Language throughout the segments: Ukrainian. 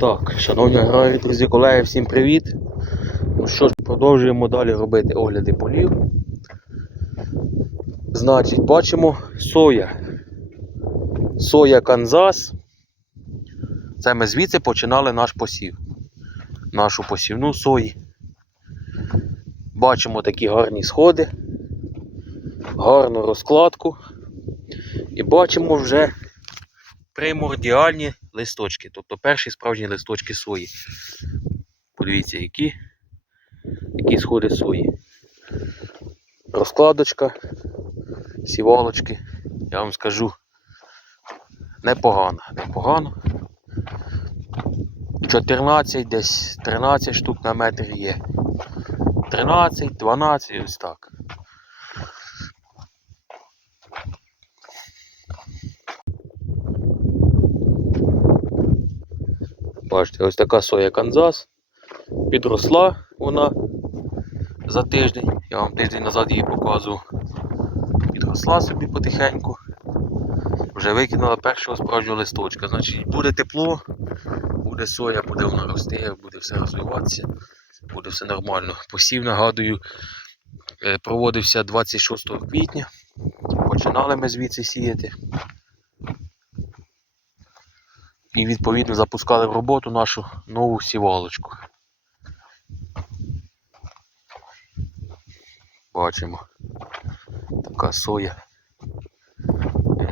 Так, шановні аграрії, друзі, колеги, всім привіт. Ну що ж, продовжуємо далі робити огляди полів. Значить, бачимо соя. Соя Канзас. Це ми звідси починали наш посів. Нашу посівну сої. Бачимо такі гарні сходи, гарну розкладку. І бачимо вже примордіальні листочки, тобто перші справжні листочки сої. Подивіться, які, які сходи сої. Розкладочка, сівалочки, я вам скажу, непогано, непогано. 14, десь 13 штук на метр є. 13, 12, ось так. Бачите, ось така соя Канзас. Підросла вона за тиждень. Я вам тиждень назад її показував. Підросла собі потихеньку. Вже викинула першого справжнього листочка. Значить, буде тепло, буде соя, буде вона рости, буде все розвиватися, буде все нормально. Посів, нагадую, е, проводився 26 квітня. Починали ми звідси сіяти. І відповідно запускали в роботу нашу нову сівалочку. Бачимо. Така соя.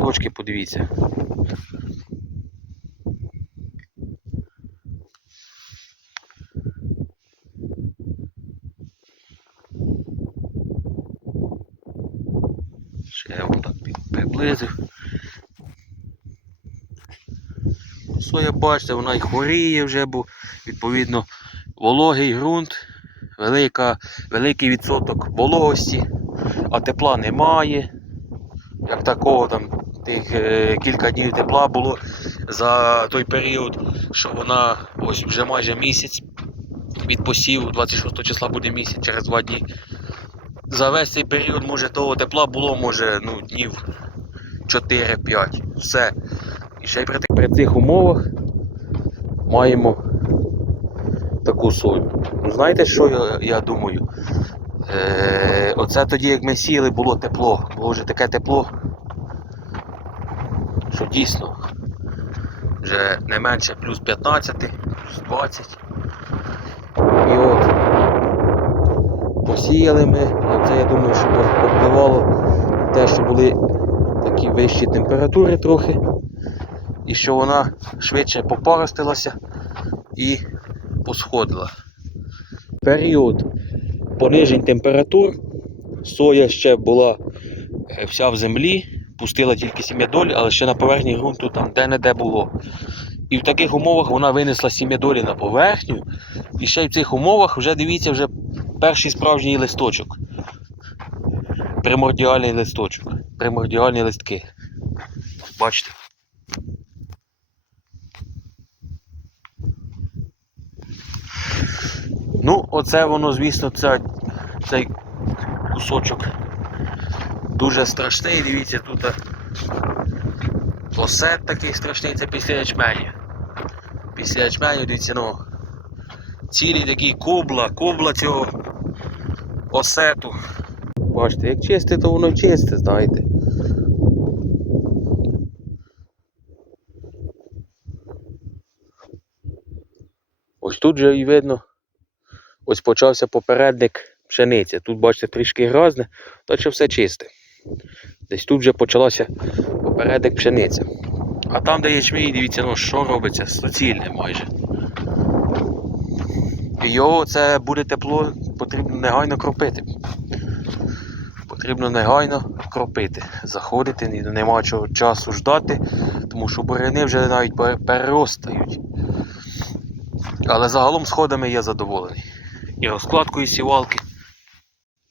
Точки подивіться. Ще я вам так під- приблизив. Соя, бачите, вона і хворіє вже, бо відповідно вологий ґрунт, велика, великий відсоток вологості, а тепла немає. Як такого там тих е, кілька днів тепла було за той період, що вона ось вже майже місяць від посіву, 26 числа буде місяць через два дні. За весь цей період, може, того тепла було, може, ну, днів 4-5. Все. І ще й при, при цих умовах маємо таку сою. Ну, Знаєте, що я, я думаю? Е, оце тоді, як ми сіяли, було тепло. Було вже таке тепло, що дійсно вже не менше плюс 15, плюс 20. І от посіяли ми, і це я думаю, що повпливало те, що були такі вищі температури трохи і що вона швидше попаростилася і посходила. Період понижень температур соя ще була е, вся в землі, пустила тільки сім'ядолі, але ще на поверхні ґрунту там де-не-де було. І в таких умовах вона винесла сім'ядолі на поверхню. І ще й в цих умовах вже дивіться вже перший справжній листочок. Примордіальний листочок. Примордіальні листки. Бачите? Ну, оце воно, звісно, це, цей кусочок дуже страшний. Дивіться, тут е, осет такий страшний, це після ячменю. Після ячменю, дивіться, ну, цілий такий кубла, кубла цього осету. Бачите, як чисте, то воно чисте, знаєте. Ось тут же і видно, ось почався попередник пшениці. Тут, бачите, трішки грязне, то ще все чисте. Десь тут вже почалося попередник пшениця. А там, де ячмінь, дивіться, ну що робиться, суцільне майже. Його це буде тепло, потрібно негайно кропити. Потрібно негайно кропити, заходити, нема чого часу ждати, тому що буряни вже навіть переростають. Але загалом сходами я задоволений. І розкладкою сівалки.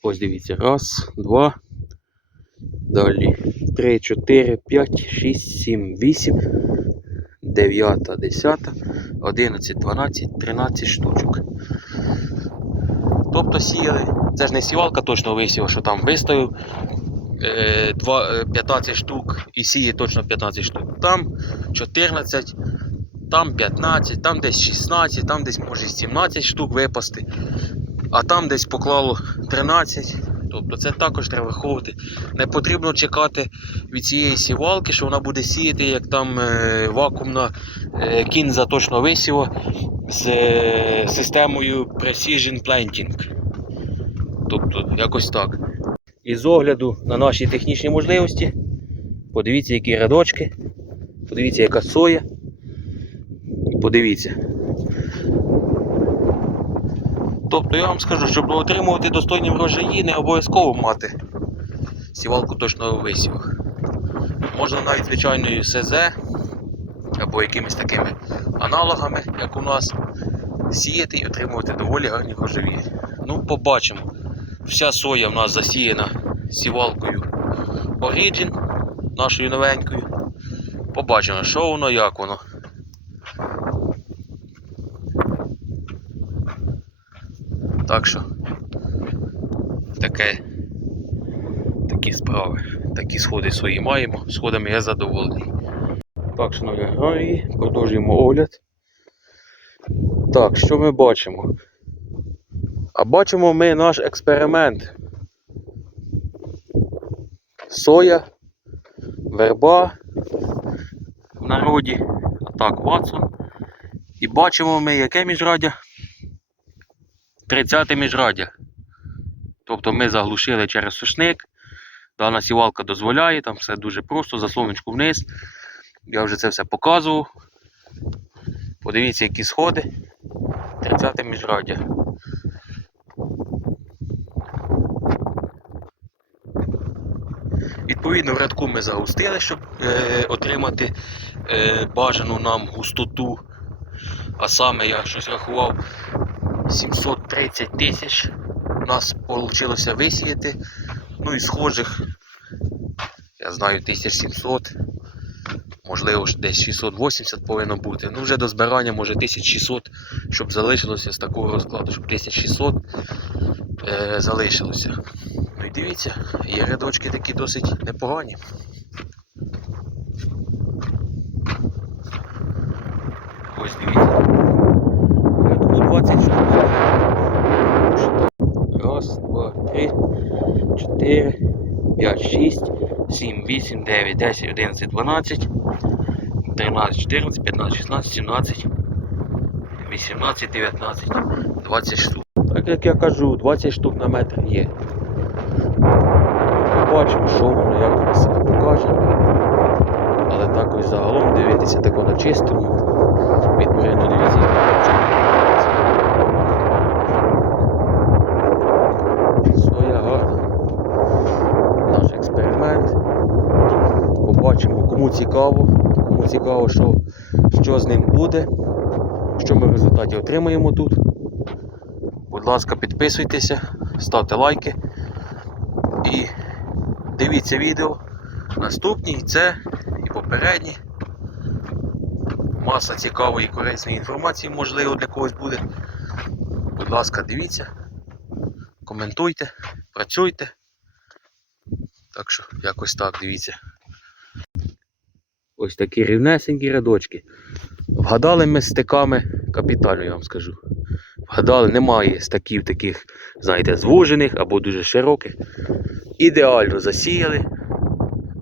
Ось дивіться, раз, два. Далі. Три, чотири, п'ять, шість, сім, вісім, дев'ята, десята, одинадцять, дванадцять, тринадцять штучок. Тобто сіяли. Це ж не сівалка точно висіла, що там виставив е, два- е, 15 штук і сіє точно 15 штук. Там 14 там 15, там десь 16, там десь може 17 штук випасти, а там десь поклало 13. Тобто це також треба враховувати. Не потрібно чекати від цієї сівалки, що вона буде сіяти, як там е, вакуумна е, кінза точно висіва з е, системою Precision Planting. Тобто, якось так. І з огляду на наші технічні можливості, подивіться, які рядочки, подивіться, яка соя. Подивіться. Тобто я вам скажу, щоб отримувати достойні врожаї, не обов'язково мати сівалку точного висіву. Можна навіть звичайною СЗ або якимись такими аналогами, як у нас, сіяти і отримувати доволі гарні врожаї. Ну, побачимо. Вся соя в нас засіяна сівалкою Origin, нашою новенькою. Побачимо, що воно, як воно. Так що таке, такі справи, такі сходи свої маємо. Сходами я задоволений. Так, шановні аграрії, продовжуємо огляд. Так, що ми бачимо? А бачимо ми наш експеримент. Соя, верба в народі, а так Ватсон. І бачимо ми яке міжраддя? 30 міжраддя. Тобто ми заглушили через сушник. Дана сівалка дозволяє, там все дуже просто, заслоночку вниз. Я вже це все показував. Подивіться, які сходи. 30 міжраддя. Відповідно, в рядку ми загустили, щоб е, отримати е, бажану нам густоту. А саме я щось рахував 730 тисяч. У нас вийшло висіяти. Ну і схожих, я знаю, 1700, можливо, десь 680 повинно бути. Ну вже до збирання може 1600, щоб залишилося з такого розкладу, щоб 1600 е, залишилося. Ну і дивіться, є рядочки такі досить непогані. Ось дивіться. Рядку 20 штук. Раз, два, три, чотири, п'ять, шість, сім, вісім, дев'ять, десять, одинадцять, дванадцять, тринадцять, чотирнадцять, п'ятнадцять, шістнадцять, сімнадцять, вісімнадцять, дев'ятнадцять, двадцять штук. Так як я кажу, 20 штук на метр є. Побачимо, що воно, як воно себе покаже. Але так ось загалом дивитися тако на чистому. Відповідно, дивіться, як Своя гарна. Наш експеримент. Побачимо, кому цікаво, кому цікаво, що, що з ним буде, що ми в результаті отримаємо тут. Будь ласка, підписуйтеся, ставте лайки і дивіться відео. Наступні це і попередні. Маса цікавої і корисної інформації, можливо, для когось буде. Будь ласка, дивіться, коментуйте, працюйте. Так що, якось так, дивіться. Ось такі рівнесенькі рядочки. Вгадали ми стиками капітально, я вам скажу. Вгадали, немає стаків таких, знаєте, звужених або дуже широких. Ідеально засіяли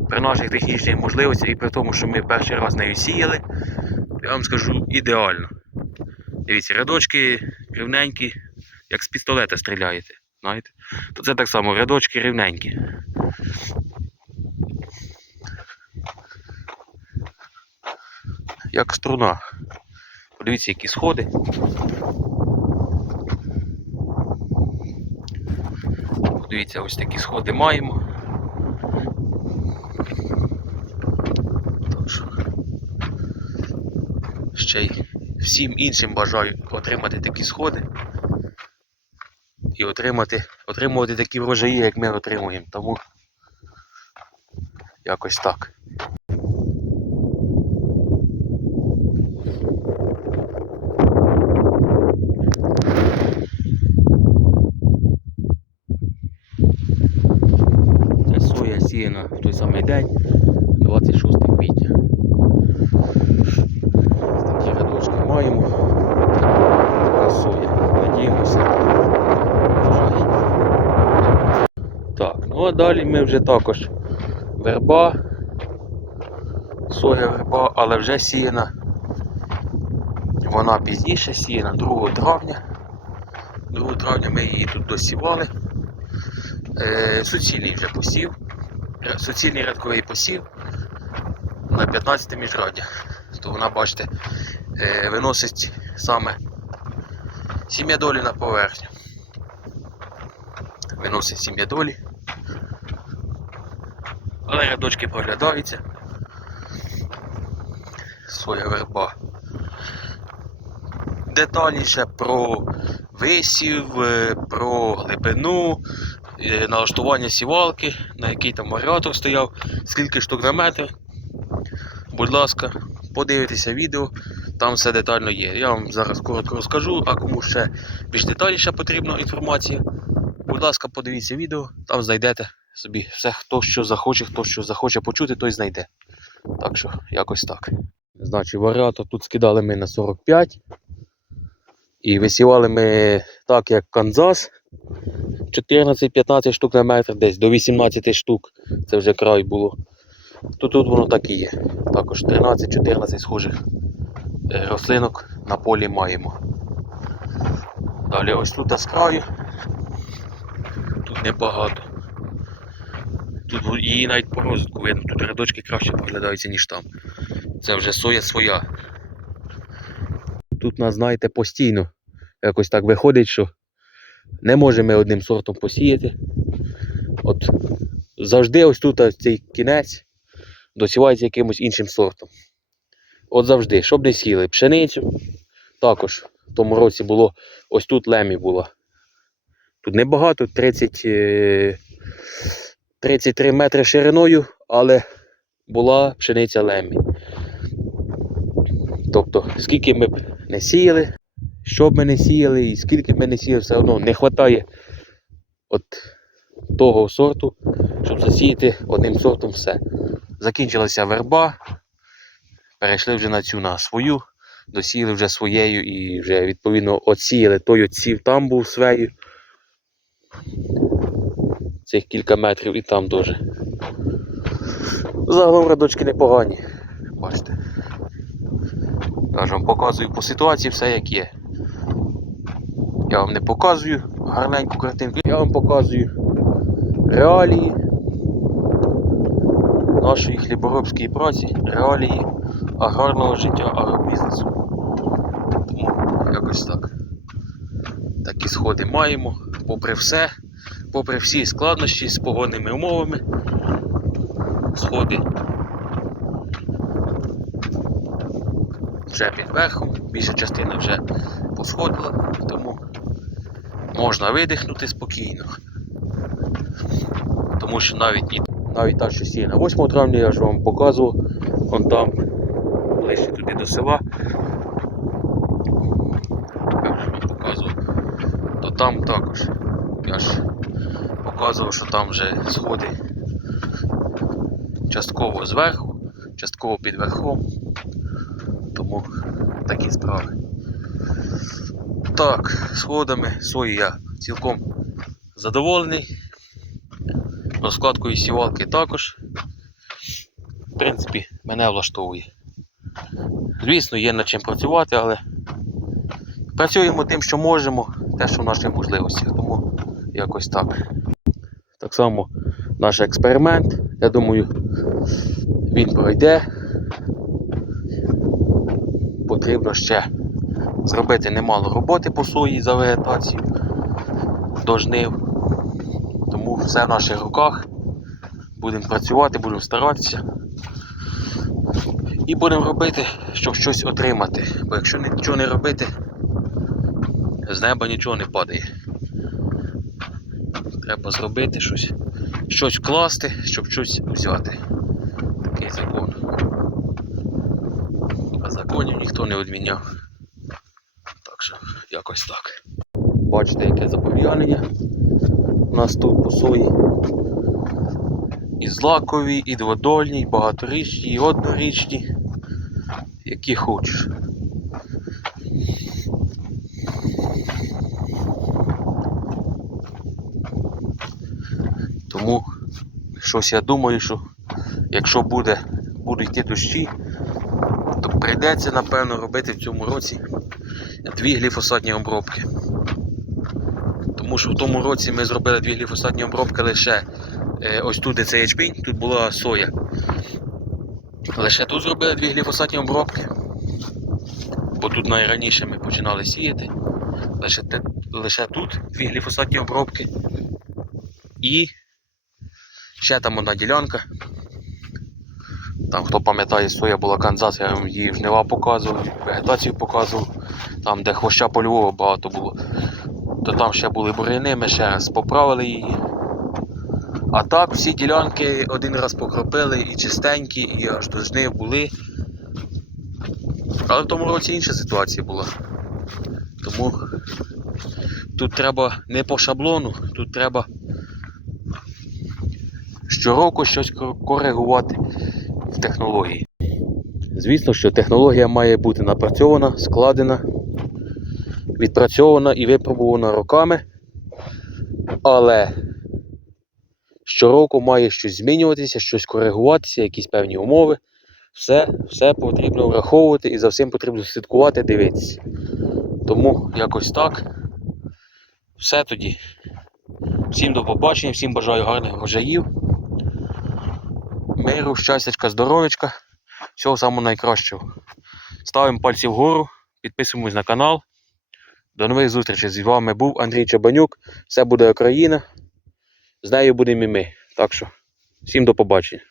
при наших технічних можливостях і при тому, що ми перший раз нею сіяли, я вам скажу ідеально. Дивіться, рядочки рівненькі, як з пістолета стріляєте. Знаєте? То це так само рядочки рівненькі. Як струна. Подивіться, які сходи. Подивіться, ось такі сходи маємо. Що ще й всім іншим бажаю отримати такі сходи і отримати, отримувати такі врожаї, як ми отримуємо. Тому якось так. Це соя сіяна в той самий день, 26 квітня. Ось такі Чекаємо. Така соя. Надіємося. Врожай. Так, ну а далі ми вже також верба. Соя верба, але вже сіяна. Вона пізніше сіяна 2 травня. 2 травня ми її тут досівали. Е, суцільний вже посів. Е, Суцільний рядковий посів на 15 міжраддя. То вона, бачите, е, виносить саме сім'ядолі на поверхню. Виносить сім'ядолі. Але рядочки проглядаються. Своя верба. Детальніше про висів, е, про глибину, е, налаштування сівалки, на який там варіатор стояв, скільки штук на метр. Будь ласка, подивитеся відео, там все детально є. Я вам зараз коротко розкажу, а кому ще більш детальніше потрібна інформація, будь ласка, подивіться відео, там знайдете собі все, хто що захоче, хто що захоче почути, той знайде. Так що, якось так. Значить, варіатор тут скидали ми на 45. І висівали ми так, як Канзас. 14-15 штук на метр, десь до 18 штук. Це вже край було. То тут воно так і є. Також 13-14 схожих рослинок на полі маємо. Далі ось тут з. Тут небагато. Тут її навіть по розвитку видно, тут рядочки краще поглядаються, ніж там. Це вже соя своя. Тут нас, знаєте, постійно якось так виходить, що не можемо одним сортом посіяти. От завжди ось тут ось цей кінець досівається якимось іншим сортом. От завжди, щоб не сіяли пшеницю. Також в тому році було ось тут лемі була. Тут небагато, 30, е, 33 метри шириною, але була пшениця лемі. Тобто, скільки ми б не сіяли, що б ми не сіяли і скільки б ми не сіяли, все одно не вистачає от того сорту, щоб засіяти одним сортом все. Закінчилася верба, перейшли вже на цю на свою, досіяли вже своєю і вже відповідно отсіяли. Той отсів там був своєю. Цих кілька метрів і там теж. Загалом радочки непогані. Бачите. Ж вам показую по ситуації все як є. Я вам не показую гарненьку картинку, я вам показую реалії нашої хліборобської праці, реалії аграрного життя, агробізнесу. Тому якось так. Такі сходи маємо, попри все, попри всі складнощі з погодними умовами. Сходи вже під верхом, більша частина вже посходила, тому можна видихнути спокійно. Тому що навіть навіть та, що сіє на 8 травня, я ж вам показував, вон там, ближче туди до села. То там також. Я ж показував, що там вже сходи частково зверху, частково під верхом. Тому такі справи. Так, сходами сої я цілком задоволений. Розкладкою сівалки також. В принципі, мене влаштовує. Звісно, є над чим працювати, але працюємо тим, що можемо, те, що в наших можливостях. Тому якось так. Так само наш експеримент, я думаю, він пройде. Потрібно ще зробити немало роботи по сої за вегетацію до жнив. Тому все в наших руках. Будемо працювати, будемо старатися. І будемо робити, щоб щось отримати. Бо якщо нічого не робити, з неба нічого не падає. Треба зробити щось, щось вкласти, щоб щось взяти. Такий закон. А законів ніхто не відміняв. Так що якось так. Бачите, яке запор'янення у нас тут по сої. І злакові, і дводольні, і багаторічні, і однорічні які хочеш. Тому щось я думаю, що якщо буде, будуть йти дощі, то прийдеться, напевно, робити в цьому році дві гліфосадні обробки. Тому що в тому році ми зробили дві гліфосадні обробки лише е, ось тут, де цей ячмінь, тут була соя. Лише тут зробили дві гліфосатні обробки. Бо тут найраніше ми починали сіяти. Лише, те, лише тут дві гліфосатні обробки. І ще там одна ділянка. Там, хто пам'ятає, соя була Канзас, я вам її жнива показував, вегетацію показував. Там, де хвоща польового багато було, то там ще були буряни, ми ще раз поправили її. А так всі ділянки один раз покропили і чистенькі, і аж до жнив були. Але в тому році інша ситуація була. Тому тут треба не по шаблону, тут треба щороку щось коригувати в технології. Звісно, що технологія має бути напрацьована, складена, відпрацьована і випробувана роками, але щороку має щось змінюватися, щось коригуватися, якісь певні умови. Все, все потрібно враховувати і за всім потрібно слідкувати, дивитися. Тому якось так. Все тоді. Всім до побачення, всім бажаю гарних врожаїв. Миру, щастячка, здоров'ячка. Всього самого найкращого. Ставимо пальці вгору, підписуємось на канал. До нових зустрічей. З вами був Андрій Чабанюк. Все буде Україна. З нею будемо і ми. Так що, всім до побачення.